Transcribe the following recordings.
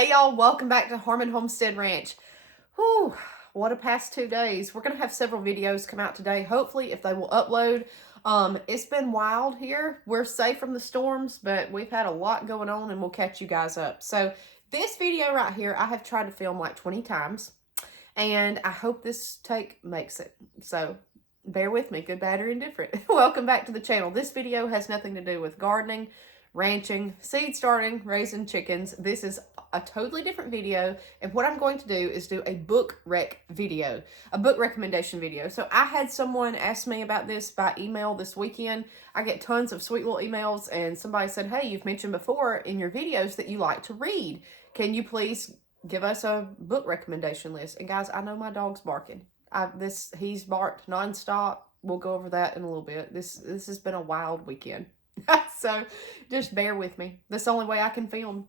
Hey y'all, welcome back to Homestead Ranch. Whew, what a past 2 days. We're going to have several videos come out today, hopefully, if they will upload. It's been wild here. We're safe from the storms, but we've had a lot going on and we'll catch you guys up. So this video right here, I have tried to film like 20 times and I hope this take makes it. So bear with me, good, bad, or indifferent. Welcome back to the channel. This video has nothing to do with gardening, ranching, seed starting, raising chickens. This is a totally different video, and what I'm going to do is do a book video, a book recommendation video. So I had someone ask me about this by email this weekend. I get tons of sweet little emails, and somebody said, hey, you've mentioned before in your videos that you like to read. Can you please give us a book recommendation list? And guys, I know my dog's barking. He's barked nonstop. We'll go over that in a little bit. This has been a wild weekend. So just bear with me. That's the only way I can film.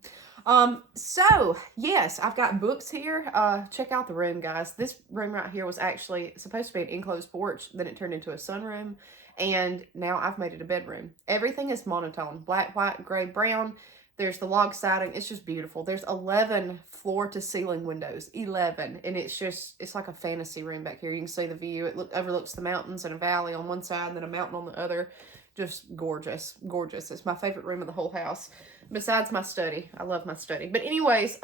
So yes, I've got books here. Check out the room, guys. This room right here was actually supposed to be an enclosed porch. Then it turned into a sunroom. And now I've made it a bedroom. Everything is monotone. Black, white, gray, brown. There's the log siding. It's just beautiful. There's 11 floor to ceiling windows. 11. And it's like a fantasy room back here. You can see the view. It overlooks the mountains and a valley on one side and then a mountain on the other. Just gorgeous, gorgeous. It's my favorite room in the whole house, besides my study. I love my study. But anyways,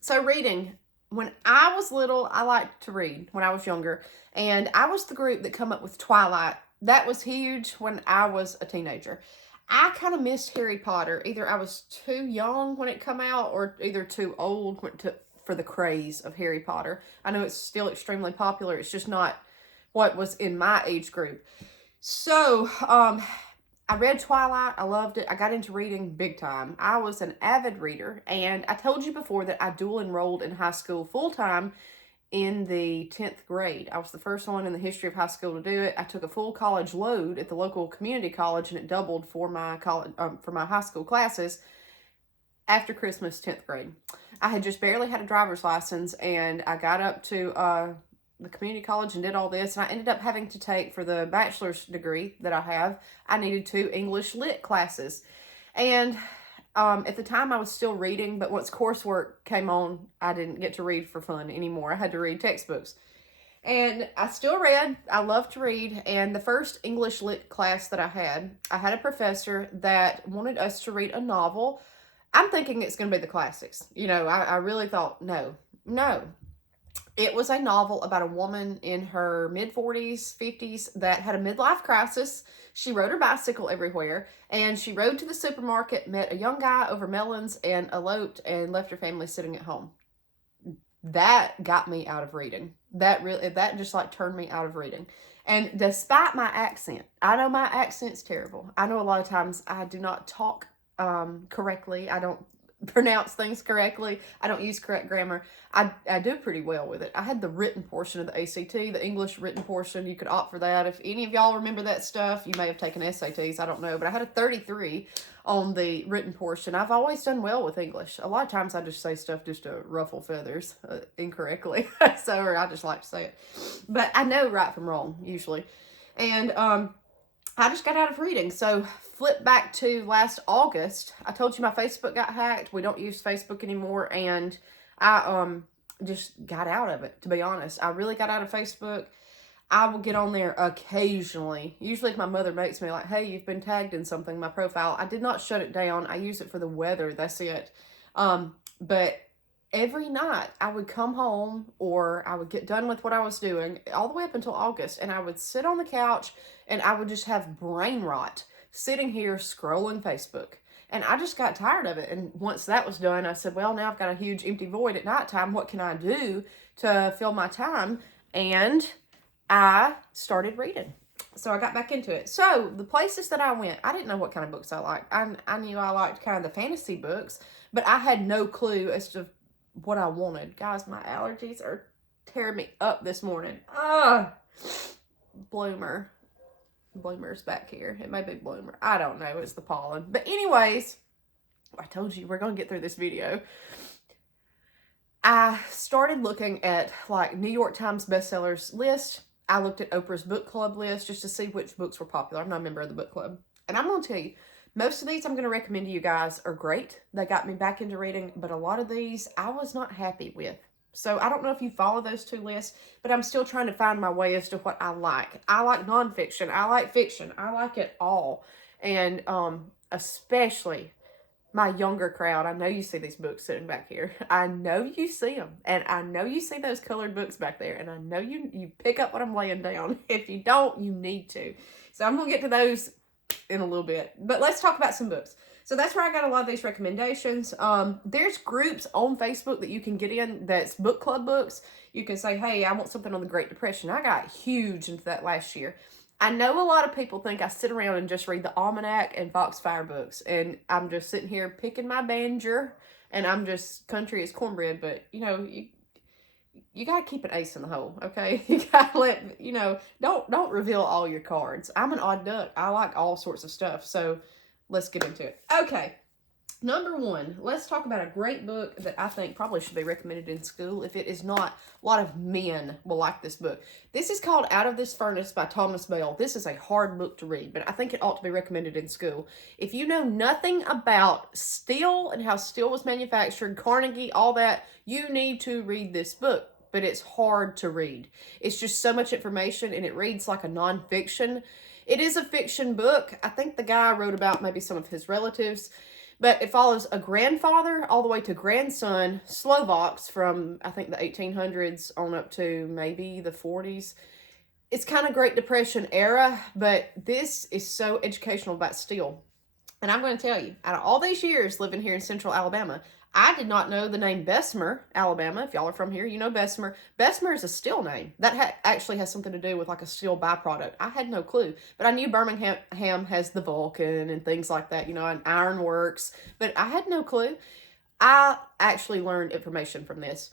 so reading. When I was little, I liked to read when I was younger, and I was the group that come up with Twilight. That was huge when I was a teenager. I kind of missed Harry Potter. Either I was too young when it come out, or either too old for the craze of Harry Potter. I know it's still extremely popular. It's just not what was in my age group. So, I read Twilight. I loved it. I got into reading big time. I was an avid reader, and I told you before that I dual enrolled in high school full-time in the 10th grade. I was the first one in the history of high school to do it. I took a full college load at the local community college, and it doubled for my high school classes after Christmas, 10th grade. I had just barely had a driver's license, and I got up to the community college and did all this, and I ended up having to take, for the bachelor's degree that I have, I needed 2 English lit classes. And at the time I was still reading, but once coursework came on, I didn't get to read for fun anymore. I had to read textbooks. And I still read. I love to read. And the first English lit class that I had a professor that wanted us to read a novel. I'm thinking it's going to be the classics. You know, I really thought, no. It was a novel about a woman in her mid-40s, 50s that had a midlife crisis. She rode her bicycle everywhere, and she rode to the supermarket, met a young guy over melons, and eloped and left her family sitting at home. That got me out of reading. That just like turned me out of reading. And despite my accent, I know my accent's terrible. I know a lot of times I do not talk correctly. I don't pronounce things correctly. I don't use correct grammar. I do pretty well with it. I had the written portion of the ACT, the English written portion. You could opt for that. If any of y'all remember that stuff, you may have taken SATs. I don't know. But I had a 33 on the written portion. I've always done well with English. A lot of times I just say stuff just to ruffle feathers incorrectly. Or I just like to say it. But I know right from wrong, usually. And I just got out of reading. So flip back to last August. I told you my Facebook got hacked. We don't use Facebook anymore. And I just got out of it, to be honest. I really got out of Facebook. I will get on there occasionally. Usually if my mother makes me like, hey, you've been tagged in something, my profile. I did not shut it down. I use it for the weather. That's it. But every night I would come home, or I would get done with what I was doing all the way up until August, and I would sit on the couch and I would just have brain rot sitting here scrolling Facebook. And I just got tired of it. And once that was done, I said, well, now I've got a huge empty void at nighttime. What can I do to fill my time? And I started reading. So I got back into it. So the places that I went, I didn't know what kind of books I liked. I knew I liked kind of the fantasy books, but I had no clue as to what I wanted. Guys, my allergies are tearing me up this morning. Bloomer's back here. It may be Bloomer. I don't know. It's the pollen. But anyways, I told you we're going to get through this video. I started looking at like New York Times bestsellers list. I looked at Oprah's book club list just to see which books were popular. I'm not a member of the book club. And I'm going to tell you, Most of these I'm going to recommend to you guys are great. They got me back into reading, but a lot of these I was not happy with. So I don't know if you follow those two lists, but I'm still trying to find my way as to what I like. I like nonfiction. I like fiction. I like it all. And especially my younger crowd. I know you see these books sitting back here. I know you see them. And I know you see those colored books back there. And I know you pick up what I'm laying down. If you don't, you need to. So I'm going to get to those in a little bit. But let's talk about some books. So that's where I got a lot of these recommendations. There's groups on Facebook that you can get in that's book club books. You can say, hey, I want something on the Great Depression. I got huge into that last year. I know a lot of people think I sit around and just read the Almanac and Foxfire books, and I'm just sitting here picking my banjo, and I'm just country as cornbread, but, you know, you got to keep an ace in the hole, okay? You got to let, you know, don't reveal all your cards. I'm an odd duck. I like all sorts of stuff, so let's get into it. Okay. Number one, let's talk about a great book that I think probably should be recommended in school. If it is not, a lot of men will like this book. This is called Out of This Furnace by Thomas Bell. This is a hard book to read, but I think it ought to be recommended in school. If you know nothing about steel and how steel was manufactured, Carnegie, all that, you need to read this book, but it's hard to read. It's just so much information, and it reads like a nonfiction. It is a fiction book. I think the guy wrote about maybe some of his relatives. But it follows a grandfather all the way to grandson, Slovaks from, I think, the 1800s on up to maybe the 40s. It's kind of Great Depression era, but this is so educational about steel. And I'm going to tell you, out of all these years living here in central Alabama, I did not know the name Bessemer, Alabama. If y'all are from here, you know Bessemer. Bessemer is a steel name. That actually has something to do with like a steel byproduct. I had no clue. But I knew Birmingham has the Vulcan and things like that, you know, and ironworks. But I had no clue. I actually learned information from this.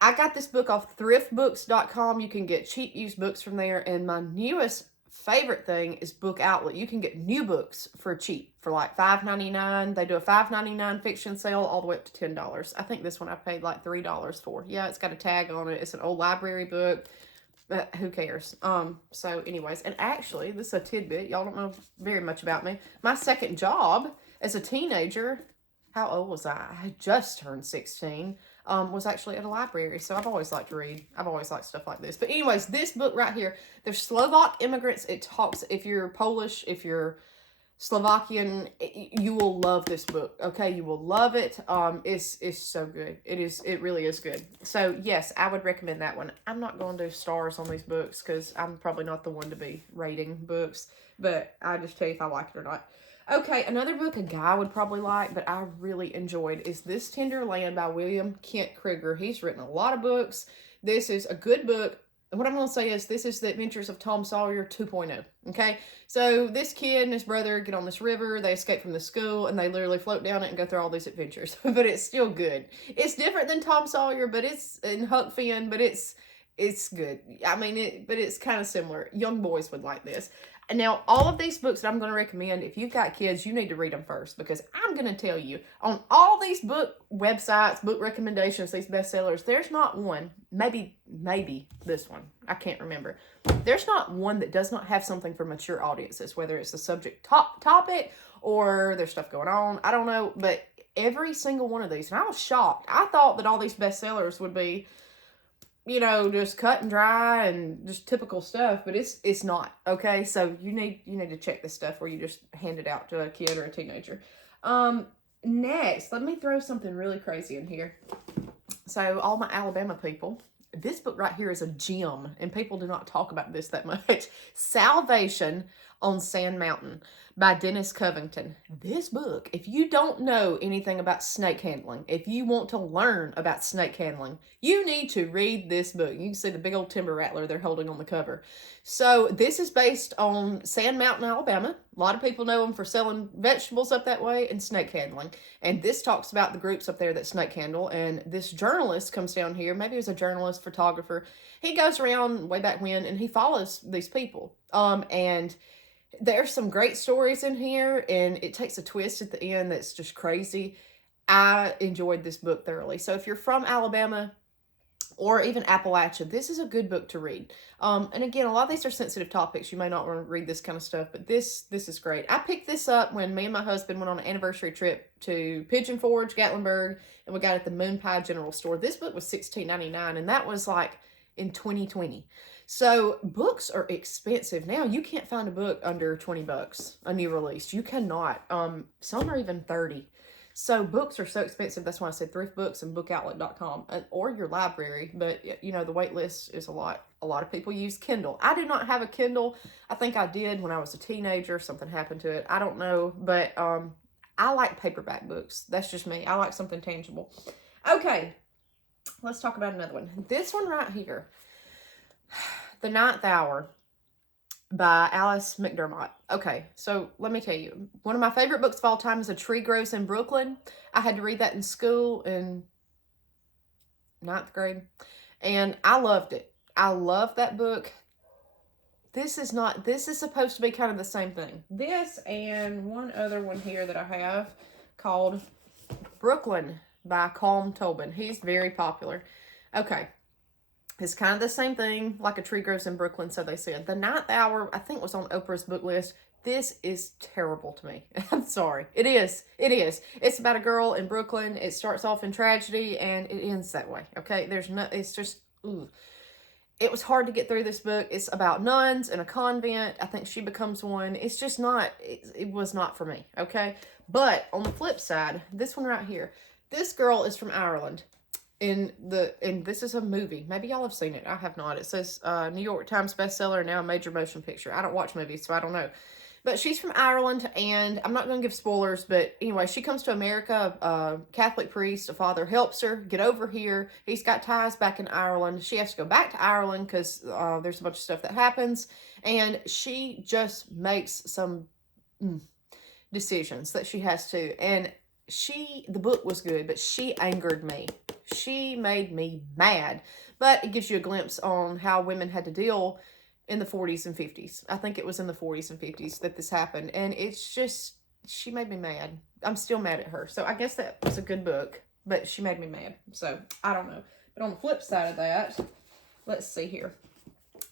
I got this book off thriftbooks.com. You can get cheap used books from there. And my newest favorite thing is Book Outlet. You can get new books for cheap, for like $5.99. They do a $5.99 fiction sale all the way up to $10. I think this one I paid like $3 for. Yeah, it's got a tag on it. It's an old library book, but who cares? So anyways, and actually, this is a tidbit. Y'all don't know very much about me. My second job as a teenager, how old was I? I had just turned 16. Was actually at a library. So I've always liked to read. I've always liked stuff like this. But anyways, this book right here, they're Slovak immigrants. It talks, if you're Polish, if you're Slovakian, you will love this book. Okay, you will love it. It's so good. It really is good. So yes, I would recommend that one. I'm not going to do stars on these books because I'm probably not the one to be rating books, but I just tell you if I like it or not. Okay, another book a guy would probably like, but I really enjoyed, is This Tender Land by William Kent Krieger. He's written a lot of books. This is a good book. What I'm going to say is this is The Adventures of Tom Sawyer 2.0, okay? So this kid and his brother get on this river. They escape from the school, and they literally float down it and go through all these adventures. But it's still good. It's different than Tom Sawyer, but it's in Huck Finn, but it's good. I mean, but it's kind of similar. Young boys would like this. Now, all of these books that I'm going to recommend, if you've got kids, you need to read them first, because I'm going to tell you, on all these book websites, book recommendations, these bestsellers, there's not one, maybe this one, I can't remember. There's not one that does not have something for mature audiences, whether it's the subject topic or there's stuff going on. I don't know, but every single one of these, and I was shocked. I thought that all these bestsellers would be, you know, just cut and dry and just typical stuff, but it's not, okay? So you need to check this stuff where you just hand it out to a kid or a teenager. Next, let me throw something really crazy in here. So all my Alabama people, this book right here is a gem, and people do not talk about this that much. Salvation on Sand Mountain by Dennis Covington. This book, if you don't know anything about snake handling, if you want to learn about snake handling, you need to read this book. You can see the big old timber rattler they're holding on the cover. So this is based on Sand Mountain, Alabama. A lot of people know them for selling vegetables up that way and snake handling. And this talks about the groups up there that snake handle. And this journalist comes down here. Maybe he was a journalist, photographer. He goes around way back when, and he follows these people. And there's some great stories in here, and it takes a twist at the end that's just crazy. I enjoyed this book thoroughly. So if you're from Alabama, or even Appalachia. This is a good book to read. And again, a lot of these are sensitive topics. You may not want to read this kind of stuff, but this is great. I picked this up when me and my husband went on an anniversary trip to Pigeon Forge, Gatlinburg, and we got it at the Moon Pie General Store. This book was $16.99, and that was like in 2020. So books are expensive now. You can't find a book under 20 bucks, a new release. You cannot. Some are even 30. So books are so expensive. That's why I said thrift books and bookoutlet.com or your library. But, you know, the wait list is a lot. A lot of people use Kindle. I do not have a Kindle. I think I did when I was a teenager. Something happened to it. I don't know. But I like paperback books. That's just me. I like something tangible. Okay. Let's talk about another one. This one right here. The Ninth Hour by Alice McDermott. Okay, so let me tell you. One of my favorite books of all time is A Tree Grows in Brooklyn. I had to read that in school in 9th grade. And I loved it. I love that book. This is supposed to be kind of the same thing. This and one other one here that I have called Brooklyn by Colm Tobin. He's very popular. Okay. It's kind of the same thing, like A Tree Grows in Brooklyn, so they said. The Ninth Hour, I think, was on Oprah's book list. This is terrible to me. I'm sorry. It is. It is. It's about a girl in Brooklyn. It starts off in tragedy, and it ends that way, okay? It's just, ooh. It was hard to get through this book. It's about nuns in a convent. I think she becomes one. It's just not, it was not for me, okay? But on the flip side, this one right here, this girl is from Ireland. And this is a movie. Maybe y'all have seen it. I have not. It says New York Times bestseller, now a major motion picture. I don't watch movies, so I don't know. But she's from Ireland, and I'm not going to give spoilers, but anyway, she comes to America. A Catholic priest, a father, helps her get over here. He's got ties back in Ireland. She has to go back to Ireland because there's a bunch of stuff that happens. And she just makes some decisions that she has to. And the book was good, but she angered me. She made me mad. But it gives you a glimpse on how women had to deal in the 40s and 50s. I think it was in the 40s and 50s that this happened. And it's just, she made me mad. I'm still mad at her. So I guess that was a good book, but she made me mad. So I don't know. But on the flip side of that, let's see here.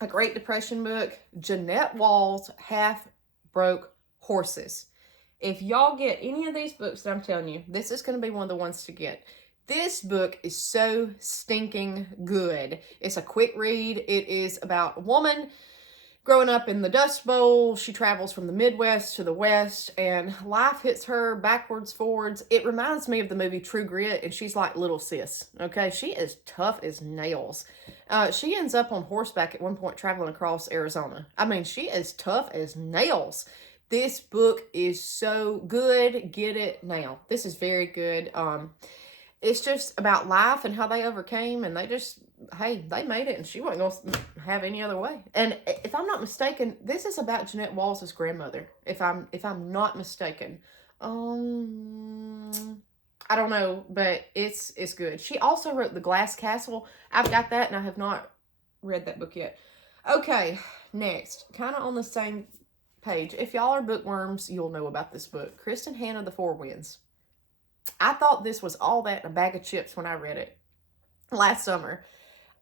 A Great Depression book, Jeanette Wall's Half Broke Horses. If y'all get any of these books that I'm telling you, this is going to be one of the ones to get. This book is so stinking good. It's a quick read. It is about a woman growing up in the Dust Bowl. She travels from the Midwest to the West, and life hits her backwards, forwards. It reminds me of the movie True Grit, and she's like little sis, okay? She is tough as nails. She ends up on horseback at one point traveling across Arizona. I mean, she is tough as nails. This book is so good. Get it now. This is very good. It's just about life and how they overcame, and they just, hey, they made it, and she wasn't going to have any other way. And if I'm not mistaken, this is about Jeanette Walls' grandmother, if I'm not mistaken. I don't know, but it's good. She also wrote The Glass Castle. I've got that, and I have not read that book yet. Okay, next, kind of on the same page. If y'all are bookworms, you'll know about this book. Kristen Hanna, The Four Winds. I thought this was all that in a bag of chips when I read it last summer.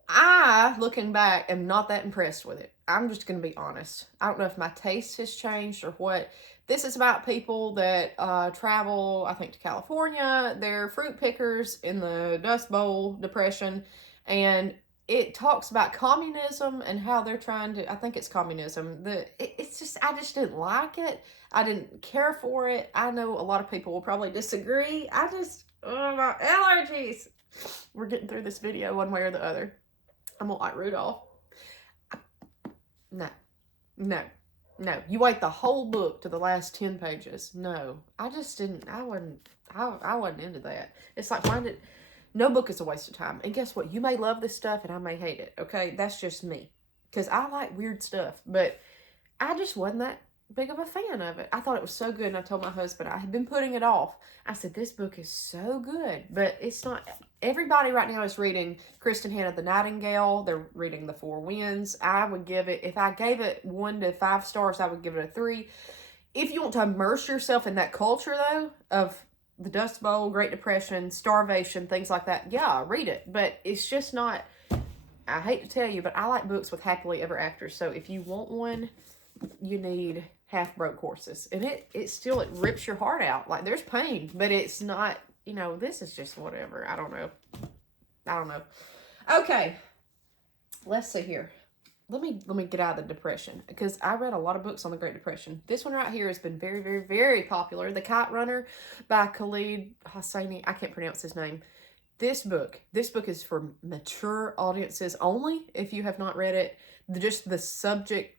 I, looking back, am not that impressed with it. I'm just going to be honest. I don't know if my taste has changed or what. This is about people that travel, I think, to California. They're fruit pickers in the Dust Bowl Depression. And it talks about communism and how they're trying to, I think it's communism. It's just, I just didn't like it. I didn't care for it. I know a lot of people will probably disagree. My allergies. We're getting through this video one way or the other. I'm gonna like Rudolph. No. You wait the whole book to the last 10 pages. No, I wasn't into that. It's like, no book is a waste of time. And guess what? You may love this stuff and I may hate it. Okay. That's just me. Because I like weird stuff. But I just wasn't that big of a fan of it. I thought it was so good. And I told my husband, I had been putting it off. I said, this book is so good. But it's not. Everybody right now is reading Kristen Hanna, The Nightingale. They're reading The Four Winds. I would give it, if I gave it 1 to 5 stars, I would give it a 3. If you want to immerse yourself in that culture, though, of the Dust Bowl, Great Depression, starvation, things like that, yeah, read it. But it's just not, I hate to tell you, but I like books with happily ever after. So if you want one, you need half broke horses. And it still, it rips your heart out. Like, there's pain, but it's not, you know, this is just whatever. I don't know. Okay. Let's see here. Let me get out of the Depression, because I read a lot of books on the Great Depression. This one right here has been very, very, very popular. The Kite Runner by Khalid Hosseini. I can't pronounce his name. This book is for mature audiences only. If you have not read it, just the subject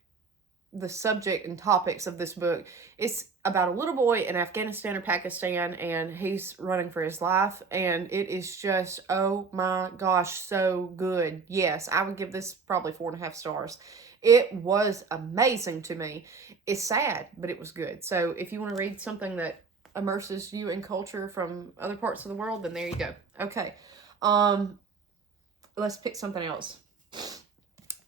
and topics of this book. It's about a little boy in Afghanistan or Pakistan, and he's running for his life, and it is just, oh my gosh, so good. Yes, I would give this probably 4.5 stars. It was amazing to me. It's sad, but it was good. So if you want to read something that immerses you in culture from other parts of the world, then there you go. Okay. Let's pick something else.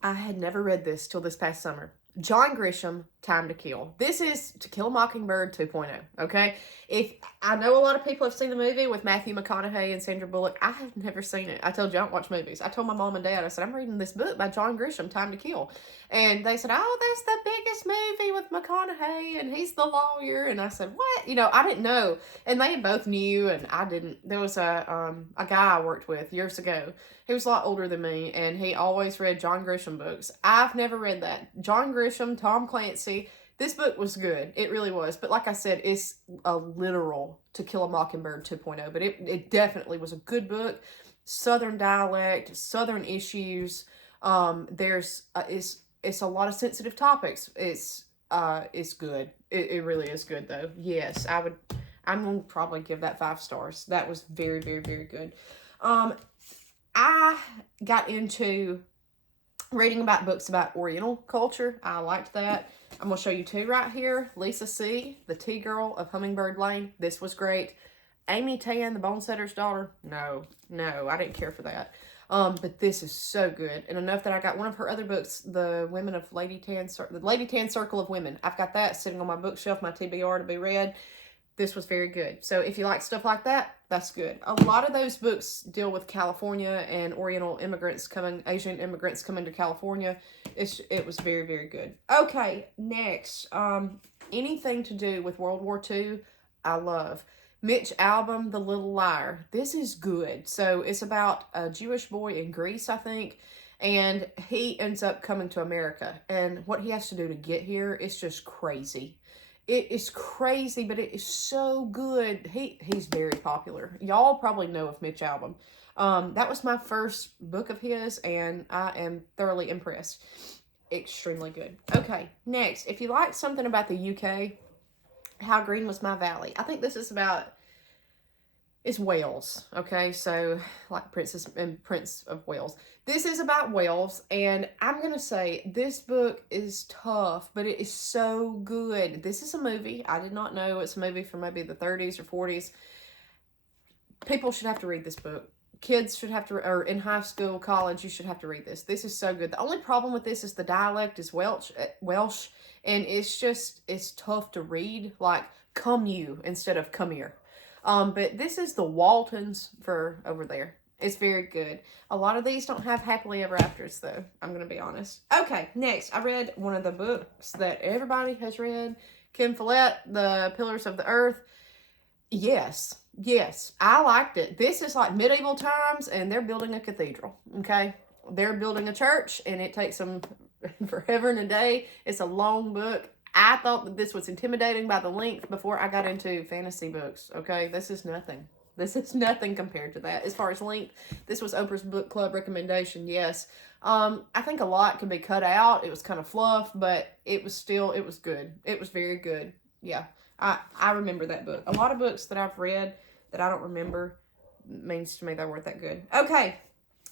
I had never read this till this past summer. John Grisham, Time to Kill. This is To Kill a Mockingbird 2.0, okay? If I know a lot of people have seen the movie with Matthew McConaughey and Sandra Bullock. I have never seen it. I told you I don't watch movies. I told my mom and dad, I said, I'm reading this book by John Grisham, Time to Kill. And they said, oh, that's the biggest movie with McConaughey, and he's the lawyer. And I said, what? You know, I didn't know. And they both knew, and I didn't. There was a guy I worked with years ago. He was a lot older than me, and he always read John Grisham books. I've never read that. John Grisham, Tom Clancy. This book was good. It really was. But like I said, it's a literal To Kill a Mockingbird 2.0. But it definitely was a good book. Southern dialect, Southern issues. It's a lot of sensitive topics. It's good. It really is good, though. Yes, I'm going to probably give that 5 stars. That was very, very, very good. I got into reading about books about Oriental culture. I liked that. I'm going to show you 2 right here. Lisa C., the Tea Girl of Hummingbird Lane. This was great. Amy Tan, the Bone Setter's Daughter. No, I didn't care for that. But this is so good. And enough that I got one of her other books, The Women of Lady Tan, the Lady Tan Circle of Women. I've got that sitting on my bookshelf, my TBR to be read. This was very good. So if you like stuff like that, that's good. A lot of those books deal with California and Oriental immigrants Asian immigrants coming to California. It was very, very good. Okay, next. Anything to do with World War II, I love. Mitch Albom, The Little Liar. This is good. So it's about a Jewish boy in Greece, I think, and he ends up coming to America. And what he has to do to get here is just crazy. It is crazy, but it is so good. He's very popular. Y'all probably know of Mitch Albom. That was my first book of his, and I am thoroughly impressed. Extremely good. Okay, next. If you like something about the UK, How Green Was My Valley. I think this is about, it's Wales, okay? So, like Princess and Prince of Wales. This is about Wales, and I'm going to say this book is tough, but it is so good. This is a movie. I did not know it's a movie from maybe the 30s or 40s. People should have to read this book. Kids should have to, or in high school, college, you should have to read this. This is so good. The only problem with this is the dialect is Welsh, and it's tough to read, like come you instead of come here. But this is the Waltons for over there. It's very good. A lot of these don't have happily ever afters, though. I'm going to be honest. Okay, next. I read one of the books that everybody has read. Ken Follett, The Pillars of the Earth. Yes, I liked it. This is like medieval times, and they're building a cathedral, okay? They're building a church, and it takes them forever and a day. It's a long book. I thought that this was intimidating by the length before I got into fantasy books, okay? This is nothing. This is nothing compared to that. As far as length, this was Oprah's book club recommendation, yes. I think a lot can be cut out. It was kind of fluff, but it was good. It was very good. Yeah, I remember that book. A lot of books that I've read that I don't remember means to me they weren't that good. Okay,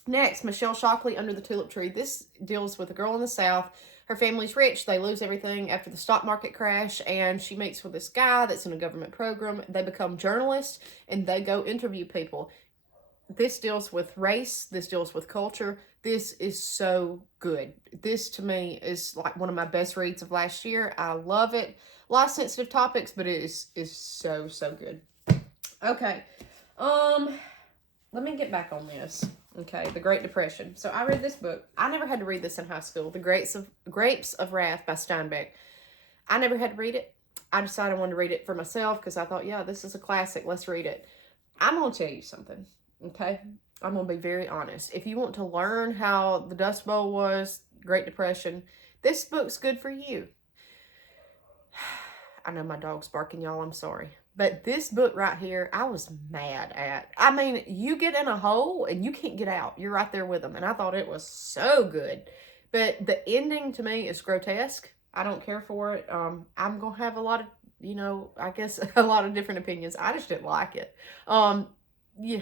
next, Michelle Shockley, Under the Tulip Tree. This deals with a girl in the South. Her family's rich. They lose everything after the stock market crash, and she meets with this guy that's in a government program. They become journalists, and they go interview people. This deals with race. This deals with culture. This is so good. This, to me, is like one of my best reads of last year. I love it. A lot of sensitive topics, but it is so good. Okay. Let me get back on this. Okay, the Great Depression. So I read this book. I never had to read this in high school. The Grapes of Wrath by Steinbeck. I never had to read it. I decided I wanted to read it for myself because I thought, yeah, this is a classic. Let's read it. I'm going to tell you something, okay? I'm going to be very honest. If you want to learn how the Dust Bowl was, Great Depression, this book's good for you. I know my dog's barking, y'all. I'm sorry. But this book right here, I was mad at. I mean, you get in a hole and you can't get out. You're right there with them. And I thought it was so good. But the ending to me is grotesque. I don't care for it. I'm going to have a lot of, I guess a lot of different opinions. I just didn't like it. Yeah,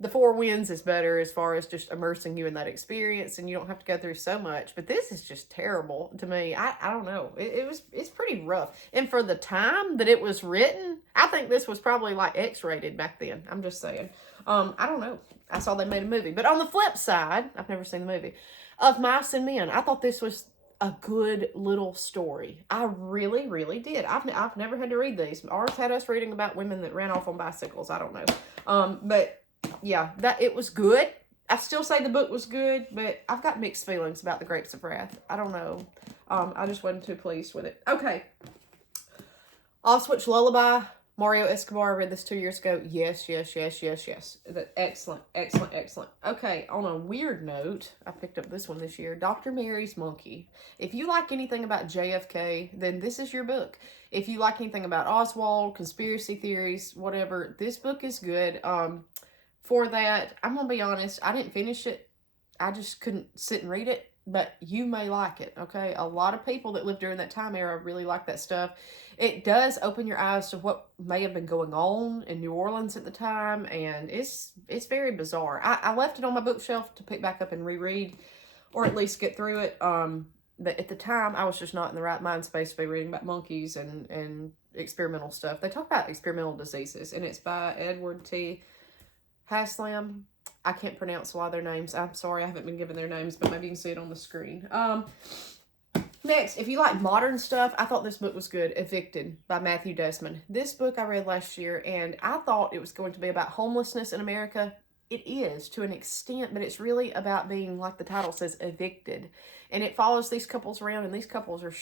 the Four Winds is better as far as just immersing you in that experience, and you don't have to go through so much. But this is just terrible to me. I don't know. It's pretty rough. And for the time that it was written, I think this was probably like X-rated back then. I'm just saying. I don't know. I saw they made a movie. But on the flip side, I've never seen the movie, of Mice and Men, I thought this was a good little story. I really, really did. I've never had to read these. Ours had us reading about women that ran off on bicycles. I don't know. But yeah, that it was good. I still say the book was good, but I've got mixed feelings about the Grapes of Wrath. I don't know. I just wasn't too pleased with it. Okay. Off Switch Lullaby. Mario Escobar. I read this 2 years ago. Yes. Excellent. Okay, on a weird note, I picked up this one this year. Dr. Mary's Monkey. If you like anything about JFK, then this is your book. If you like anything about Oswald, conspiracy theories, whatever, this book is good. For that, I'm going to be honest, I didn't finish it. I just couldn't sit and read it. But you may like it, okay? A lot of people that lived during that time era really like that stuff. It does open your eyes to what may have been going on in New Orleans at the time, and it's very bizarre. I left it on my bookshelf to pick back up and reread, or at least get through it. But at the time, I was just not in the right mind space to be reading about monkeys and experimental stuff. They talk about experimental diseases, and it's by Edward T. Haslam. I can't pronounce a lot of their names. I'm sorry, I haven't been given their names, but maybe you can see it on the screen. Next, if you like modern stuff, I thought this book was good. Evicted by Matthew Desmond. This book I read last year, and I thought it was going to be about homelessness in America. It is to an extent, but it's really about being, like the title says, evicted. And it follows these couples around, and these couples are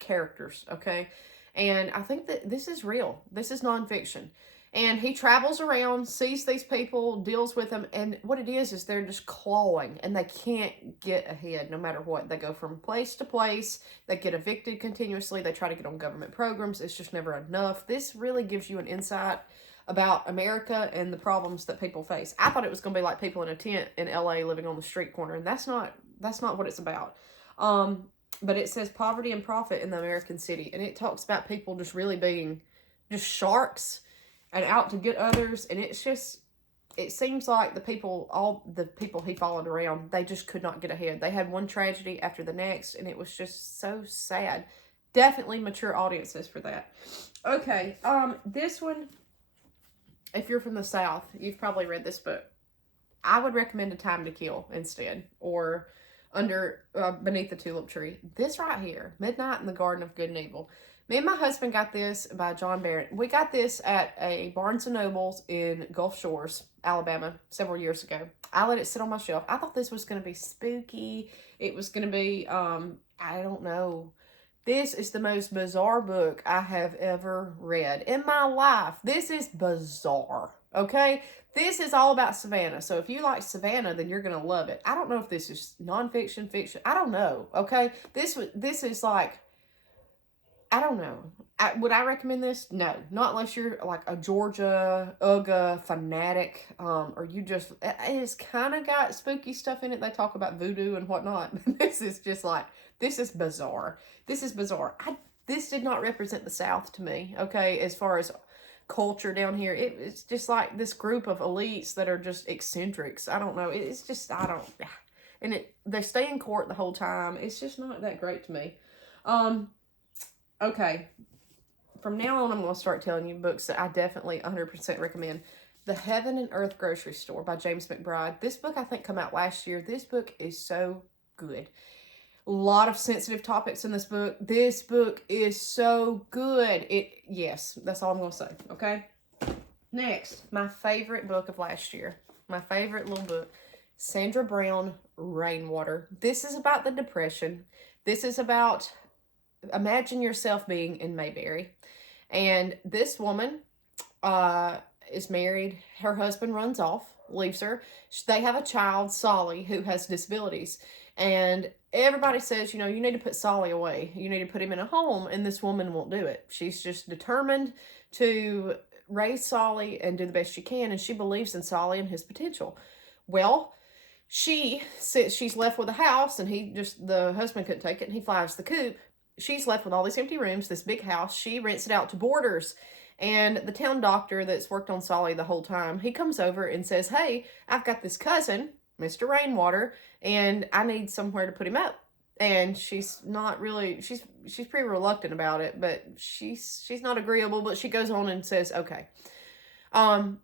characters, okay? And I think that this is real. This is nonfiction. And he travels around, sees these people, deals with them, and what it is they're just clawing, and they can't get ahead no matter what. They go from place to place, they get evicted continuously, they try to get on government programs, it's just never enough. This really gives you an insight about America and the problems that people face. I thought it was going to be like people in a tent in LA living on the street corner, and that's not what it's about. But it says poverty and profit in the American city, and it talks about people just really being just sharks and out to get others, and it seems like all the people he followed around, they just could not get ahead. They had one tragedy after the next, and it was just so sad. Definitely mature audiences for that. Okay, this one, if you're from the South, you've probably read this book. I would recommend A Time to Kill instead, or Beneath the Tulip Tree. This right here, Midnight in the Garden of Good and Evil. Me and my husband got this by John Barrett. We got this at a Barnes & Noble's in Gulf Shores, Alabama, several years ago. I let it sit on my shelf. I thought this was going to be spooky. It was going to be, I don't know. This is the most bizarre book I have ever read in my life. This is bizarre, okay? This is all about Savannah. So if you like Savannah, then you're going to love it. I don't know if this is nonfiction, fiction. I don't know, okay? This is like, I don't know. Would I recommend this? No. Not unless you're like a Georgia Uga fanatic, or you just, it's kind of got spooky stuff in it. They talk about voodoo and whatnot. This is just like, this is bizarre. This is bizarre. This did not represent the South to me, okay, as far as culture down here. It's just like this group of elites that are just eccentrics. I don't know. It's just, and they stay in court the whole time. It's just not that great to me. Okay, from now on, I'm going to start telling you books that I definitely 100% recommend. The Heaven and Earth Grocery Store by James McBride. This book, I think, came out last year. This book is so good. A lot of sensitive topics in this book. This book is so good. Yes, that's all I'm going to say, okay? Next, my favorite book of last year. My favorite little book. Sandra Brown, Rainwater. This is about the Depression. This is about, imagine yourself being in Mayberry. And this woman is married. Her husband runs off, leaves her. They have a child, Solly, who has disabilities. And everybody says, you know, you need to put Solly away. You need to put him in a home. And this woman won't do it. She's just determined to raise Solly and do the best she can. And she believes in Solly and his potential. Well, she's left with a house, and the husband couldn't take it, and he flies the coop. She's left with all these empty rooms, this big house. She rents it out to boarders. And the town doctor that's worked on Solly the whole time, he comes over and says, hey, I've got this cousin, Mr. Rainwater, and I need somewhere to put him up. And she's not really, she's pretty reluctant about it, but she's not agreeable, but she goes on and says, okay, I'm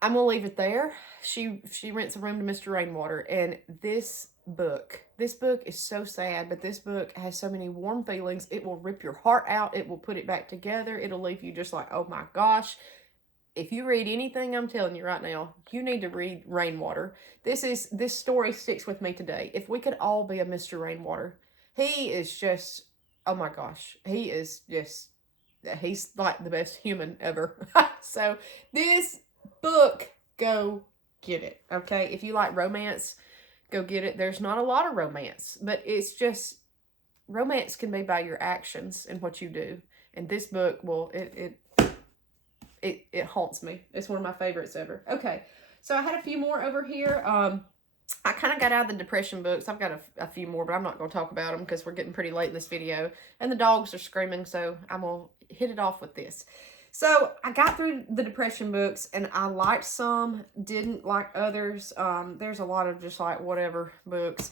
going to leave it there. She rents a room to Mr. Rainwater, and this book is so sad, but this book has so many warm feelings. It will rip your heart out. It will put it back together. It'll leave you just like, oh my gosh. If you read anything I'm telling you right now, you need to read Rainwater. This story sticks with me today. If we could all be a Mr. Rainwater, he is just, oh my gosh, he's like the best human ever. So this book, go get it, okay? If you like romance, go get it. There's not a lot of romance, but it's just, romance can be by your actions and what you do. And this book, well, it haunts me. It's one of my favorites ever. Okay, so I had a few more over here. I kind of got out of the Depression books. I've got a few more, but I'm not going to talk about them because we're getting pretty late in this video. And the dogs are screaming, so I'm going to hit it off with this. So I got through the Depression books, and I liked some, didn't like others. There's a lot of just like whatever books.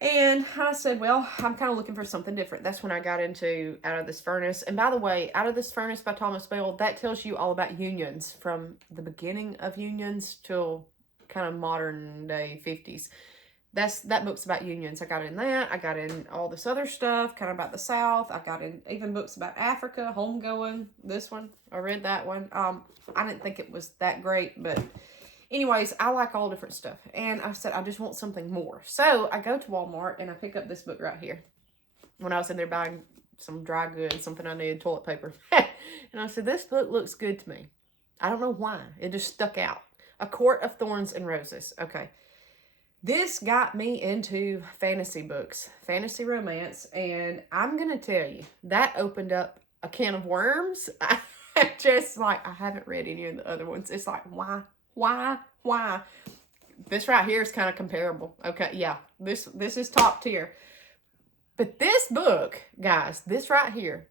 And I said, well, I'm kind of looking for something different. That's when I got into Out of This Furnace. And by the way, Out of This Furnace by Thomas Bell, that tells you all about unions from the beginning of unions till kind of modern day 50s. That book's about unions. I got in that. I got in all this other stuff, kind of about the South. I got in even books about Africa, homegoing. This one, I read that one. I didn't think it was that great, but anyways, I like all different stuff. And I said, I just want something more. So I go to Walmart and I pick up this book right here. When I was in there buying some dry goods, something I needed, toilet paper. And I said, this book looks good to me. I don't know why. It just stuck out. A Court of Thorns and Roses. Okay. This got me into fantasy books, fantasy romance, and I'm going to tell you, that opened up a can of worms. I haven't read any of the other ones. It's like, why? This right here is kind of comparable. Okay, yeah, this is top tier. But this book, guys, this right here,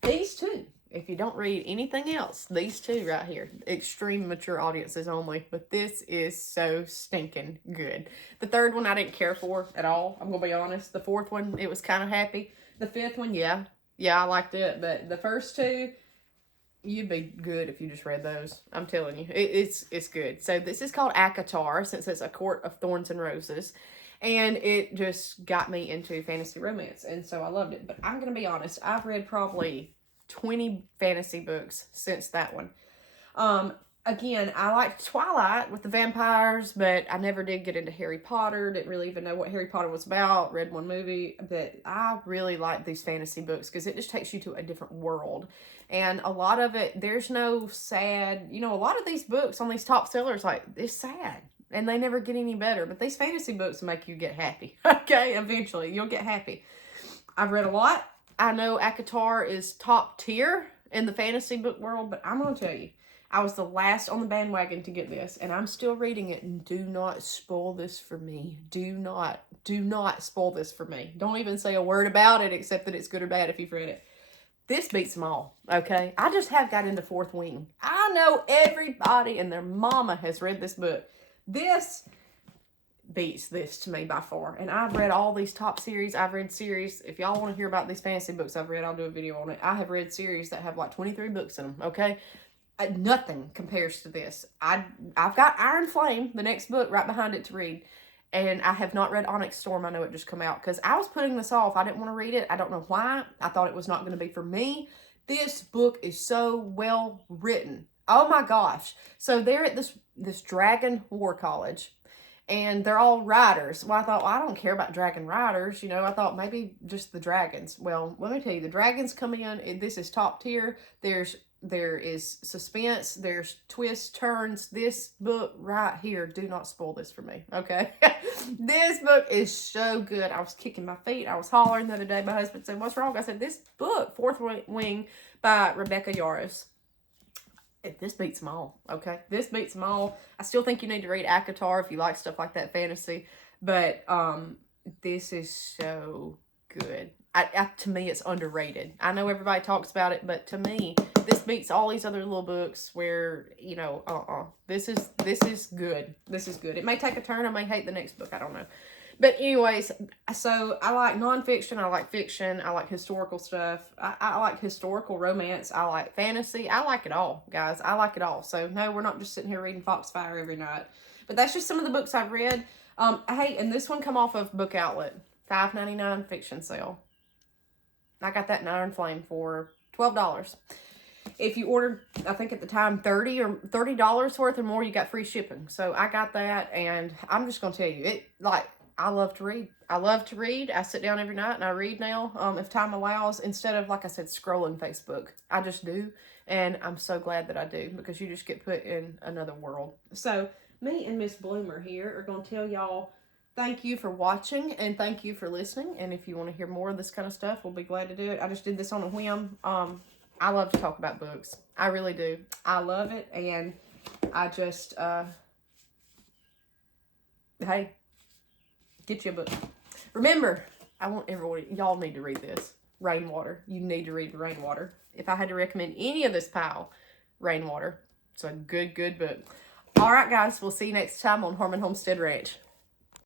these two, if you don't read anything else, these two right here, extreme mature audiences only, but this is so stinking good. The third one I didn't care for at all, I'm going to be honest. The fourth one, it was kind of happy. The fifth one, yeah, I liked it, but the first two, you'd be good if you just read those. I'm telling you, it's good. So this is called ACOTAR, since it's A Court of Thorns and Roses. And it just got me into fantasy romance. And so I loved it. But I'm going to be honest, I've read probably 20 fantasy books since that one. Again, I liked Twilight with the vampires, but I never did get into Harry Potter. Didn't really even know what Harry Potter was about. Read one movie, but I really like these fantasy books because it just takes you to a different world. And a lot of it, there's no sad, a lot of these books on these top sellers, like, it's sad. And they never get any better. But these fantasy books make you get happy. Okay, eventually, you'll get happy. I've read a lot. I know ACOTAR is top tier in the fantasy book world, but I'm going to tell you, I was the last on the bandwagon to get this, and I'm still reading it, and do not spoil this for me. Do not spoil this for me. Don't even say a word about it except that it's good or bad if you've read it. This beats them all, okay? I just have got into Fourth Wing. I know everybody and their mama has read this book. This beats this to me by far. And I've read all these top series. I've read series. If y'all want to hear about these fantasy books I've read, I'll do a video on it. I have read series that have like 23 books in them, okay? Nothing compares to this. I've got Iron Flame, the next book, right behind it to read. And I have not read Onyx Storm. I know it just come out. Because I was putting this off. I didn't want to read it. I don't know why. I thought it was not going to be for me. This book is so well written. Oh my gosh. So they're at this dragon war college, and they're all riders. Well, I thought, well, I don't care about dragon riders. You know, I thought maybe just the dragons. Well, let me tell you, the dragons come in. This is top tier. There is suspense. There's twists, turns. This book right here, do not spoil this for me, okay? This book is so good. I was kicking my feet. I was hollering the other day. My husband said, what's wrong? I said, this book, Fourth Wing by Rebecca Yarros. This beats them all, okay? This beats them all. I still think you need to read ACOTAR if you like stuff like that, fantasy. But this is so good. To me, it's underrated. I know everybody talks about it, but to me, this beats all these other little books where, you know, this is good. This is good. It may take a turn. I may hate the next book. I don't know. But anyways, so I like nonfiction, I like fiction, I like historical stuff, I like historical romance, I like fantasy, I like it all, guys. I like it all. So no, we're not just sitting here reading Foxfire every night. But that's just some of the books I've read. Hey, and this one come off of Book Outlet, $5.99 fiction sale. I got that in Iron Flame for $12. If you ordered, I think at the time, $30 worth or more, you got free shipping. So I got that, and I'm just going to tell you, I love to read. I love to read. I sit down every night and I read now, if time allows, instead of, like I said, scrolling Facebook. I just do, and I'm so glad that I do, because you just get put in another world. So me and Miss Bloomer here are going to tell y'all thank you for watching, and thank you for listening. And if you want to hear more of this kind of stuff, we'll be glad to do it. I just did this on a whim. I love to talk about books. I really do. I love it, and I just, hey, get you a book. Remember, I want everybody, y'all need to read this. Rainwater. You need to read Rainwater. If I had to recommend any of this pile, Rainwater. It's a good, good book. All right, guys. We'll see you next time on Homestead Ranch.